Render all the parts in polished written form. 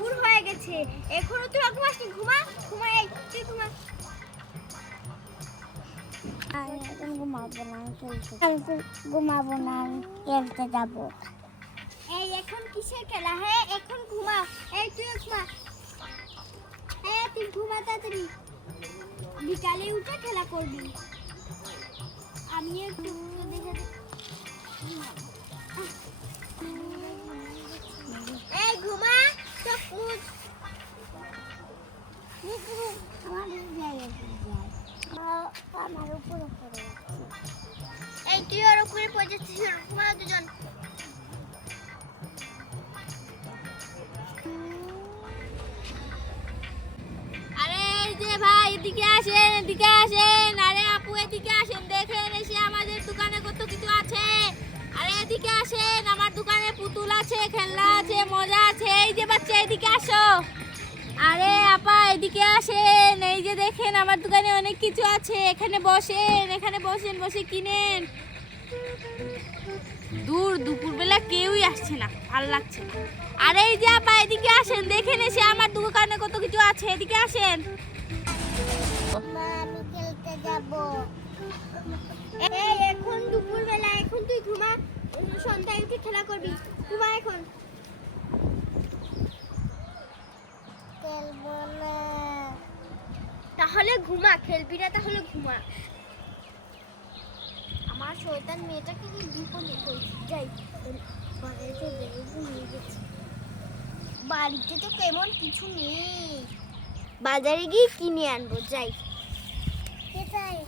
দুপুর হয়ে গেছে, এখনো তুই ঘুমাসনি। ঘুমা ঘুমা, এই তুই ঘুমা। আমি এখন ঘুমাবো না, ঘুমাবো না, আমি খেলতে যাবো। এই এখন কিসের খেলা? হ্যাঁ এখন ঘুমা। এই তুই ঘুমা। হ্যাঁ তুই ঘুমা তাড়াতাড়ি, বিকালে উঠে খেলা করবি। আমি একটু দেখে এই ঘুমা চোখ মুছ। আমার উপরে পড়ে যাচ্ছে। এই তুই ওর উপরে পড়ে যাচ্ছিস, ঘুমা দুজন। আরে এই যে ভাই এদিকে আসেন, এদিকে আসেন। আরে আপু এদিকে আসেন, দেখেন এসে আমাদের দোকানে কত কিছু আছে। আরে এদিকে আসেন, আমার দোকানে পুতুল আছে, খেলনা আছে, মজা আছে। এই যে বাচ্চা এদিকে আসো। আরে আপা এদিকে আসেন, এই যে দেখেন আমার দোকানে অনেক কিছু আছে। এখানে বসেন, এখানে বসেন, বসে কিনেন। দূর দুপুরবেলা কেউই আসছে না, ভালো লাগছে না। আরে এই যে আপা এদিকে আসেন, দেখেন এসে আমার দোকানে কত কিছু আছে। এদিকে আসেন। মা, আমি খেলতে যাবো। এই এখন দুপুরবেলা, এখন তুই ঘুমা, সন্ধ্যায় উঠে খেলা করবি। ঘুমা এখন। খেলবো না। তাহলে ঘুমা, খেলবি না তাহলে ঘুমা। আমার শয়তান মেয়েটাকে কি বিপদে ফেলছি। যাই বাড়িতে যাই, ঘুমিয়ে গেছি। বাড়িতে তো কেমন কিছু নেই, বাজারে গিয়ে কিনে আনবো। যাই সেটাই।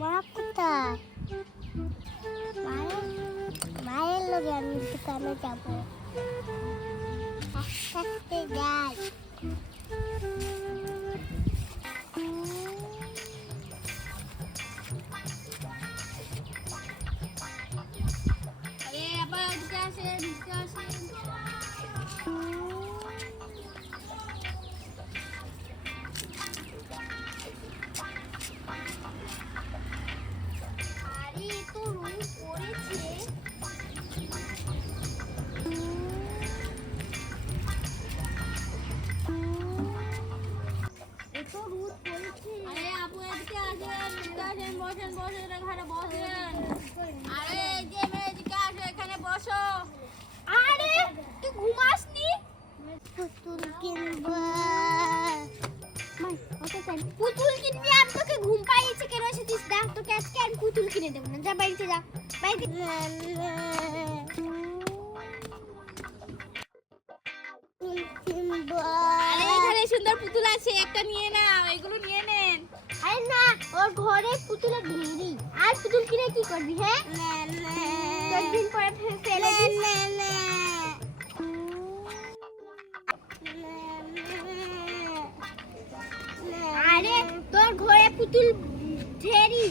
মা কোথায়? মায়ের লগে আমি দোকানে যাবো। একসাথে যাই। আরে আবার এদিকে আসেন, এদিকে আসেন। আরে তো রোদ পড়েছে। এত রোদ পড়েছে। আরে আপু এদিকে আসেন, এদিকে আসেন, বসেন বসেন, এখানে বসেন। আরে এই যে মেয়ে এদিকে আসো, এখানে বসো। আরে তুই ঘুমাসনি? পুতুল কিনবো। পুতুল কিনবি? আমি তোকে ঘুম পাইয়েছি কেন এসেছিস? দেখ তোকে আজকে আমি পুতুল কিনে দেবো না। যা বাড়িতে যা, বাড়িতে। কিনবো। আরে এখানে সুন্দর পুতুল আছে, একটা নিয়ে নাও, এগুলো নিয়ে নেন। আরে না, ওর ঘরে পুতুল ঢেরি। আর পুতুল কিনে কি করবি? হ্যাঁ কয়েকদিন পরে ফেলে দিস। আরে তোর ঘরে পুতুল ঢেরি।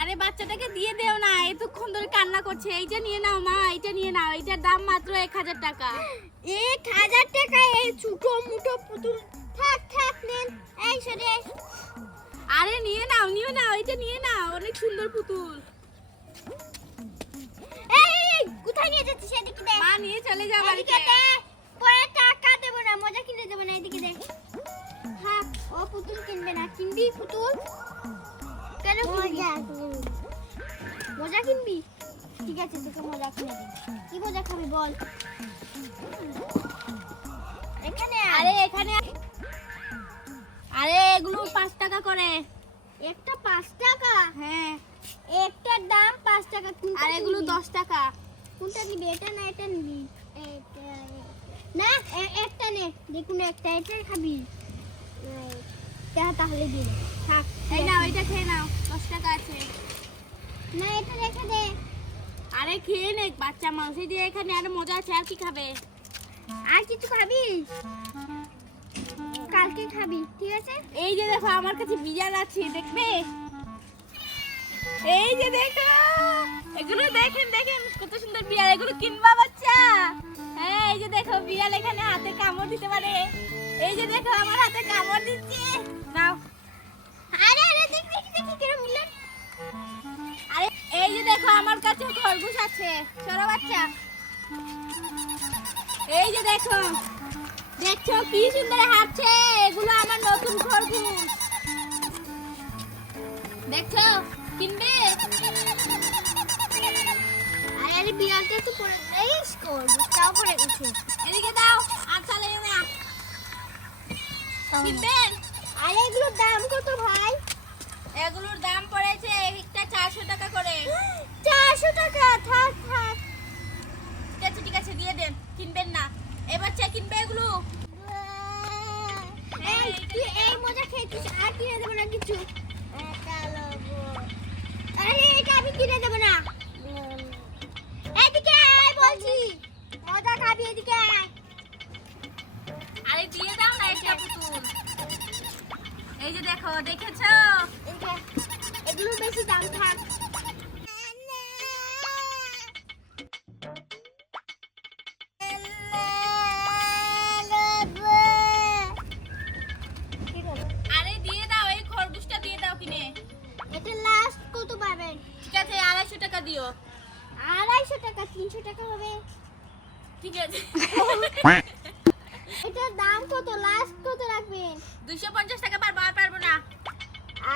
আরে বাচ্চাটাকে দিয়ে দেও না, এতক্ষণ ধরে কান্না করছে। এইটা নিয়ে নাও মা, এইটা নিয়ে নাও, এইটার দাম মাত্র 1000 টাকা। 1000 টাকা এই ছোট মুটো পুতুল? থাক থাক নেন, এই সরে। আরে নিয়ে নাও, নিয়ে নাও, এটা নিয়ে নাও, অনেক সুন্দর পুতুল। এই কোথায় নিয়ে যাচ্ছিস? এদিকে দে মা, নিয়ে চলে যা বাড়িতে। পরে টাকা দেব না, মজা কিনে দেব না। এদিকে দে। হ্যাঁ ও পুতুল কিনবে না। কিনবি পুতুল? কেন কিনবি? মজা কিনবি? ঠিক আছে তোকে মজা কিনে দেব। কি মজা খাবি বল? এখানে আরে এখানে। আরে এগুলো 5 টাকা করে। একটা 5 টাকা? হ্যাঁ, একটার দাম 5 টাকা। আর এগুলো 10 টাকা। কোনটা নিবি? এটা না এটা নিবি? এটা না, একটা নে, দেখুন একটা। এটাই খাবি? তাহলে দিন থাক। এই নাও, এটা খেয়ে নাও, 10 টাকা আছে। না এটা রেখে দে। আরে খেয়ে নে, বাচ্চা মানুষ। এই যে এখানে আরো মজা আছে। আর কি খাবে? আর কিছু খাবি? কালকে খাবি, ঠিক আছে? এই যে দেখো আমার কাছে বিড়াল আছে, দেখবে? এই যে দেখো, এগুলো দেখেন দেখেন কত সুন্দর বিড়াল, এগুলো কিনবা বাচ্চা? হ্যাঁ, এই যে দেখো বিড়াল এখানে হাতে কামড় দিতে পারে। এই যে দেখো আমার হাতে কামড় দিচ্ছে, নাও। আরে আরে দেখ দেখ দেখ কিরম মিলন। আরে এই যে দেখো আমার কাছে খরগোশ আছে, সরো বাচ্চা। এই যে দেখো, দেখছো কি সুন্দর হাঁটছে, এগুলো আমার নতুন খরগোশ, দেখছো? কিনবে? আরে বিড়ালটা তো পড়ে যাইস কর, তাও পড়ে গেছে। এদিকে দাও, আর চলে না। কিনবেন? আরে এগুলোর দাম কত ভাই? এগুলোর দাম পড়েছে একটা 400 টাকা করে। 400 টাকা? থাক থাক। ঠিক আছে দিয়ে দেন, কিনবেন না? এবার চা কিনবে এগুলো? এই তুই এই মজা খেয়েছিস, আর কিনে দেবো না কিছু। আরে এটা আমি কিনে দেবো না। এদিকে আয় বলছি, মজা খাবি, এদিকে আয়। আরে দিয়ে দাও না একটা পুতুল। এই যে দেখো, দেখেছো? এগুলো বেশি দাম থাক। আরে দিয়ে দাও, এই খরগোশটা দিয়ে দাও কিনে। এটা লাস্ট কত পাবেন? ঠিক আছে 250 টাকা দিও। 250 টাকা? 300 টাকা হবে? ঠিক আছে। এটার দাম কত? লাস্ট কত রাখবেন? 250 টাকা পারবো না।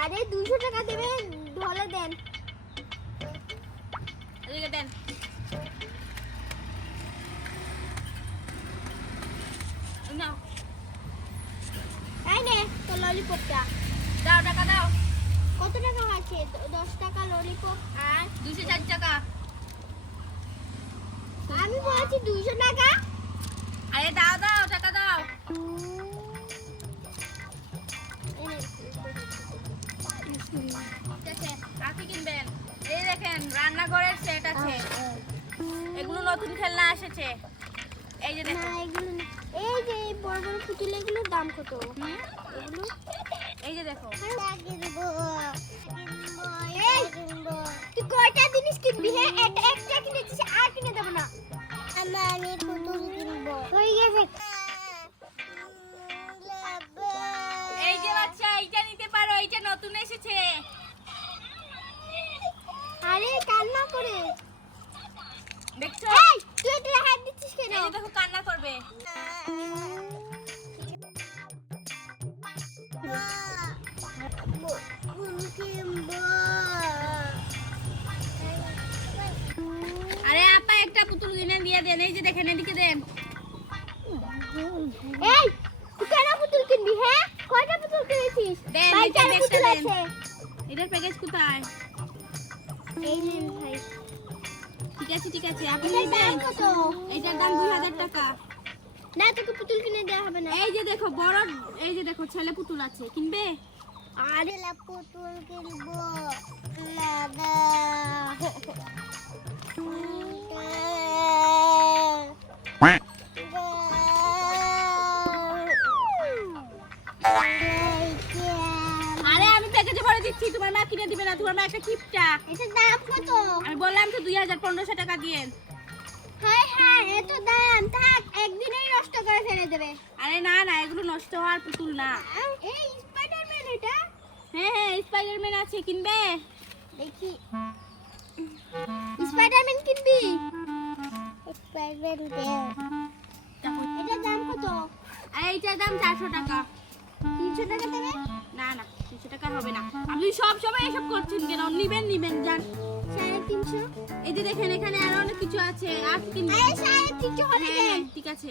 আরে 200 টাকা দেবেন, ঢলে দেন। এদিকে দেন। নাও, তাই নে তো ললিপপটা। দাও টাকা দাও। কত টাকা আছে? 10 টাকা ললিপপ আর 204 টাকা। আমি বলছি 200 টাকা। আরে দাও দাও, টাকা দাও। ঠিক আছে, আর কি কিনবেন? এই দেখেন রান্নাঘরের সেট আছে, এগুলো নতুন খেলনা এসেছে। এই যে না দেখো, এগুলো না। এই যে এই বড় বড় পুতুল, এগুলোর দাম কত? হুম? এগুলো এই যে দেখো, এই, তুই কয়টা জিনিস কিনবি? হ্যাঁ, এটা একটা কিনেছিস, আর কিনে দেবো না। আমি পুতুল কিনবো। হয়ে গেছে। এই যে বাচ্চা এইটা নিতে পারো, এইটা নতুন এসেছে। আরে কান্না করে। দেখছো? এই তুই এটা হাত দিচ্ছিস কেন? এই যে দেখো কান্না করবে। আরে আপা একটা পুতুল কিনে দিয়ে দেন, এই যে দেখেন এদিকে দেন। এই তুই কেন পুতুল কিনবি? হ্যাঁ, কয়টা পুতুল কিনেছিস? দেন, বাইকটার এটা পুতুল দেখতে আছে। এটার প্যাকেজ কোথায়? এই নেন ভাই। ঠিক আছে আপনি এটার দাম নেবেন? কত? এটার দাম 2000 টাকা। না তোকে পুতুল কিনে দেওয়া হবে না। এই যে দেখো বড়, এই যে দেখো ছেলে পুতুল আছে, কিনবে? আরে লা পুতুল কিনবো না না। আরে আমি প্যাকেজে ভরে দিচ্ছি, তোমার মা কিনে দিবে না, তোমার মা একটা কিপটা। এটার দাম কত? আমি বললাম তো 2000-1500 টাকা দিয়েন। হাই হাই, এত দাম? থাক, একদিনেই নষ্ট করে ফেলে দেবে। আরে না না, এগুলো নষ্ট হওয়ার পুতুল না। এই স্পাইডারম্যান এটা? হ্যাঁ স্পাইডারম্যান আছে, কিনবে? দেখি। স্পাইডারম্যান কিনবি? স্পাইডারম্যান এটার দাম কত? আর এইটার দাম 400 টাকা। 300 টাকা দেবে? না না 300 টাকা হবে না। আপনি সব সময় এসব করছেন কেন? নিবেন যান। 350? এই যে দেখেন এখানে আরো অনেক কিছু আছে, আর কিনবে? আরে 350 হলে হ্যাঁ, দেন। ঠিক আছে।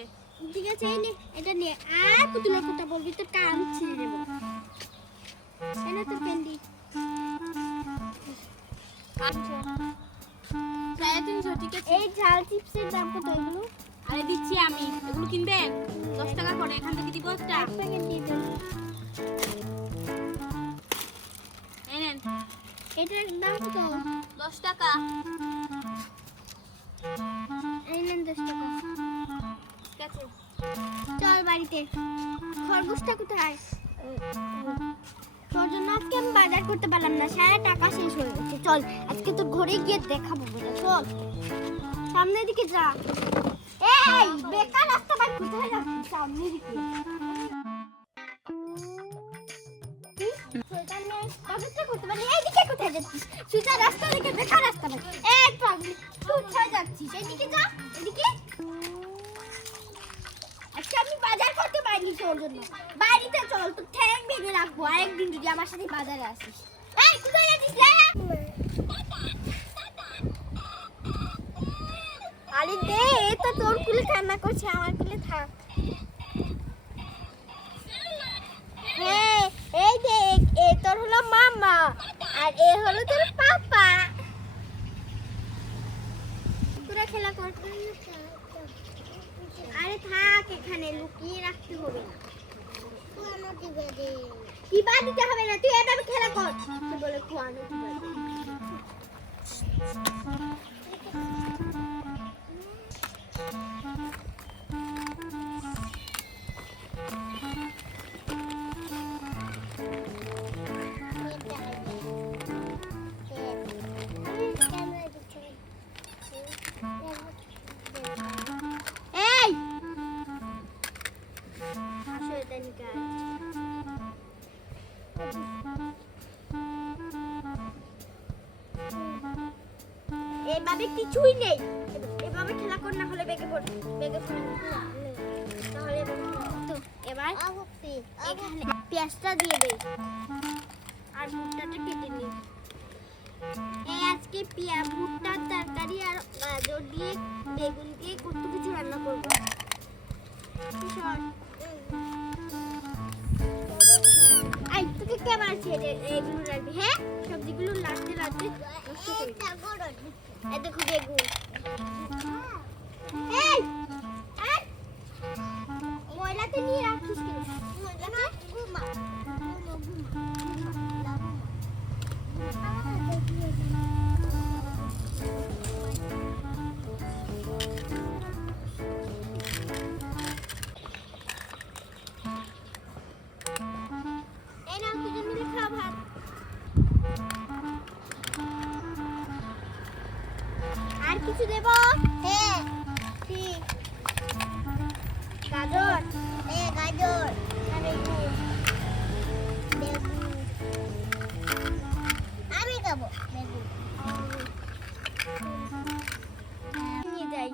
ঠিক আছে, এই নে, এটা নে। আর পুতুলের কথা বলবি তো কান ছিঁড়ে দেবো। এনে তো ক্যান্ডি। 350, ঠিক আছে। এই ঝাল চিপসের দাম কত এগুলো? আরে দিচ্ছি আমি, এগুলো কিনবেন? 10 টাকা করে, এখান থেকে দিব একটা। এক প্যাকেট দিয়ে দেন। এই নেন, এটার দাম কত? 10 টাকা। এই নেন 10 টাকা। ঠিক আছে। চল বাড়িতে। খরগোশটা কোথায়? আয়। তোর জন্য আজকে আমি বাজার করতে পারলাম না, সারা টাকা শেষ হয়ে গেছে। চল আজকে তোর ঘরে গিয়ে দেখাবো বেটা, চল সামনের দিকে যা। এই বেকার রাস্তা ভাই, কোথায় যাচ্ছিস? সামনের দিকে। বাজারটা করতে পারলি, এইদিকে কোথায় যাচ্ছিস? সোজা রাস্তা দেখে বেকার রাস্তা ভাই। এই পাগলি, কোথায় যাচ্ছিস? এইদিকে যা, এদিকে। আজকে আমি বাজার করতে পারিনি তোর জন্য। বাড়িতে চল, তোর ঠ্যাং ভেঙে রাখবো আরেকদিন যদি আমার সাথে বাজারে আসিস। এই কোথায় যাচ্ছিস রে? আরে দে, এ তো তোর কুলে কান্না করছে, আমার কুলে থাক। হ্যাঁ এই দেখ, এ তোর হলো মামা আর এ হলো তোর পাপা। তোরা খেলা কর। আরে থাক, এখানে লুকিয়ে রাখতে হবে না। দিবা দিতে হবে না, তুই এভাবে খেলা কর। তুই বলে খোয়ানো দিবা। এই আসো এটা নিকাল। এভাবে কিছুই নেই, এভাবে খেলা কর, না হলে বেগে পড়, বেগে পড়। তাহলে তো এবার এখানে পেঁয়াজটা দিয়ে দে আর ভুট্টাটা কেটে নে। এই আজকে ভুট্টার তরকারি আর গাজর দিয়ে বেগুন দিয়ে কত কিছু রান্না করবো। আই তোকে কে বলছে এগুলো রাখবি? হ্যাঁ, সবজিগুলো লাড়তে লাড়তে নষ্ট করে। এই দেখো বেগুন। এই আর ময়লাতে নিয়ে রাখিস কেন? ময়লাতে ঘুমা আর কিছু দেব? হ্যাঁ ঠিক। গাজর, গাজর আর বেগুন। আমি খাবো বেগুন। নিয়ে যাই।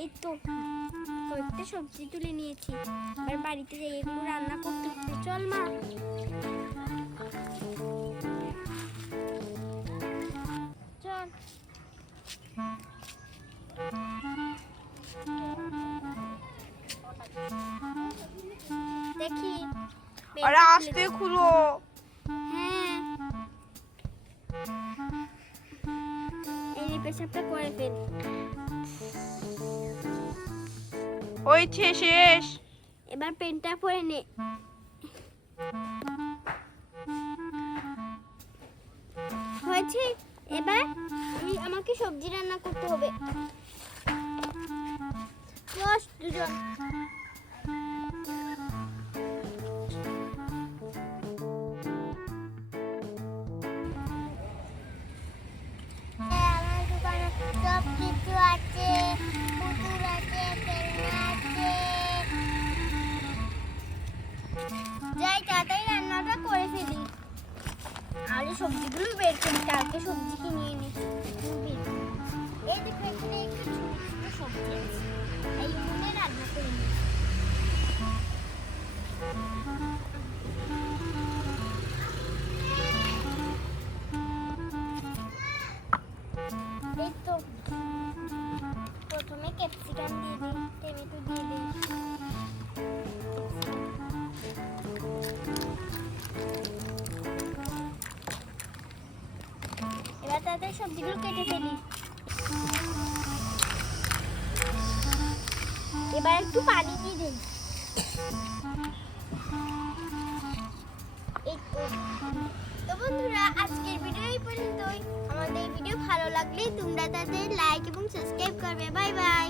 এই তো কয়েকটা সবজি তুলে নিয়েছি, এবার বাড়িতে যাই এগুলো রান্না করতে হবে। চল মা। চল। দেখি আরে আস্তে খুলো। হ্যাঁ এই পেশাবটা করে ফেল। হয়েছে শেষ। এবার পেনটা পরে নে। হয়েছে, এবার আমাকে সবজি রান্না করতে হবে। বস দুজন। আমার দোকানে সব কিছু আছে, পুতুল আছে, খেলনা আছে। যাই তাড়াতাড়ি রান্নাটা করে ফেলি। আরে সবজিগুলো বের করি, কালকে সবজি কিনে এনেছি। এই দেখো এখানে একটু ছোট ছোট সবজি আছে, এইগুলো রান্না করে নিই। এই তো প্রথমে ক্যাপসিকাম দিয়ে দিই, টমেটো দিয়ে দিই। এবার তাদের সবজিগুলো কেটে ফেলি। এবার একটু পানি দিয়ে দিই। তো বন্ধুরা আজকের ভিডিও এই পর্যন্তই। আমাদের ভিডিও ভালো লাগলে তোমরা তাদের লাইক এবং সাবস্ক্রাইব করবে। Bye bye.